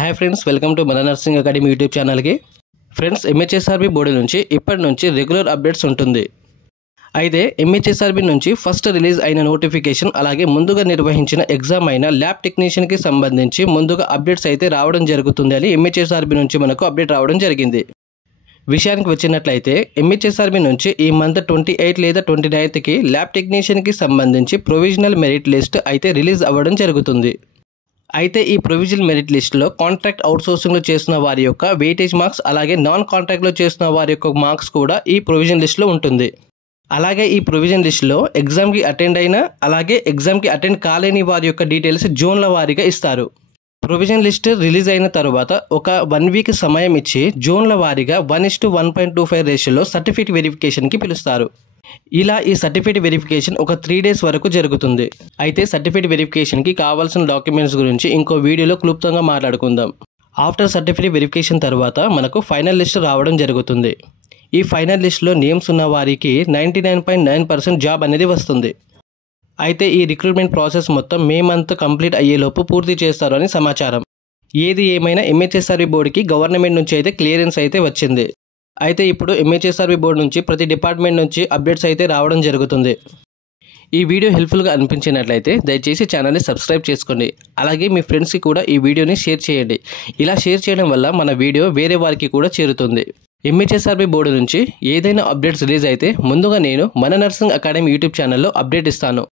Hi friends, welcome to మన nursing academy YouTube ఛానల్కి. Friends, MHSRB board నుంచి ఇప్పటి నుంచి రెగ్యులర్ అప్డేట్స్ ఉంటుంది. అయితే ఎంహెచ్ఎస్ఆర్బీ నుంచి ఫస్ట్ రిలీజ్ అయిన నోటిఫికేషన్ అలాగే ముందుగా నిర్వహించిన ఎగ్జామ్ అయిన ల్యాబ్ టెక్నీషియన్కి సంబంధించి ముందుగా అప్డేట్స్ అయితే రావడం జరుగుతుంది అని ఎంహెచ్ఎస్ఆర్బీ నుంచి మనకు అప్డేట్ రావడం జరిగింది. విషయానికి వచ్చినట్లయితే ఎంహెచ్ఎస్ఆర్బీ నుంచి ఈ మంత్ 28 లేదా 29కి ల్యాబ్ టెక్నీషియన్కి సంబంధించి ప్రొవిజనల్ మెరిట్ లిస్ట్ అయితే రిలీజ్ అవ్వడం జరుగుతుంది. అయితే ఈ ప్రొవిజనల్ మెరిట్ లిస్టులో కాంట్రాక్ట్ అవుట్సోర్సింగ్లో చేసిన వారి యొక్క వెయిటేజ్ మార్క్స్ అలాగే నాన్ కాంట్రాక్ట్లో చేసిన వారి యొక్క మార్క్స్ కూడా ఈ ప్రొవిజన్ లిస్టులో ఉంటుంది. అలాగే ఈ ప్రొవిజన్ లిస్టులో ఎగ్జామ్కి అటెండ్ అయిన అలాగే ఎగ్జామ్కి అటెండ్ కాలేని వారి యొక్క డీటెయిల్స్ జోన్ల వారీగా ఇస్తారు. ప్రొవిజన్ లిస్ట్ రిలీజ్ అయిన తర్వాత ఒక 1 వీక్ సమయం ఇచ్చి జోన్ల వారీగా 1:1.25 రేషియోలో సర్టిఫికేట్ వెరిఫికేషన్కి పిలుస్తారు. ఇలా ఈ సర్టిఫికేట్ వెరిఫికేషన్ ఒక 3 days వరకు జరుగుతుంది. అయితే సర్టిఫికేట్ వెరిఫికేషన్కి కావాల్సిన డాక్యుమెంట్స్ గురించి ఇంకో వీడియోలో క్లుప్తంగా మాట్లాడుకుందాం. ఆఫ్టర్ సర్టిఫికేట్ వెరిఫికేషన్ తర్వాత మనకు ఫైనల్ లిస్ట్ రావడం జరుగుతుంది. ఈ ఫైనల్ లిస్ట్లో నేమ్స్ ఉన్న వారికి 99.9% జాబ్ అనేది వస్తుంది. అయితే ఈ రిక్రూట్మెంట్ ప్రాసెస్ మొత్తం మే మంత్ కంప్లీట్ అయ్యేలోపు పూర్తి చేస్తారు అని సమాచారం. ఏది ఏమైనా ఎంహెచ్ఎస్ఆర్బీ బోర్డుకి గవర్నమెంట్ నుంచి అయితే క్లియరెన్స్ అయితే వచ్చింది. అయితే ఇప్పుడు ఎంహెచ్ఎస్ఆర్బీ బోర్డు నుంచి ప్రతి డిపార్ట్మెంట్ నుంచి అప్డేట్స్ అయితే రావడం జరుగుతుంది. ఈ వీడియో హెల్ప్ఫుల్గా అనిపించినట్లయితే దయచేసి ఛానల్ని సబ్స్క్రైబ్ చేసుకోండి. అలాగే మీ ఫ్రెండ్స్కి కూడా ఈ వీడియోని షేర్ చేయండి. ఇలా షేర్ చేయడం వల్ల మన వీడియో వేరే వారికి కూడా చేరుతుంది. ఎంహెచ్ఎస్ఆర్బీ బోర్డు నుంచి ఏదైనా అప్డేట్స్ రిలీజ్ అయితే ముందుగా నేను మన నర్సింగ్ అకాడమీ యూట్యూబ్ ఛానల్లో అప్డేట్ ఇస్తాను.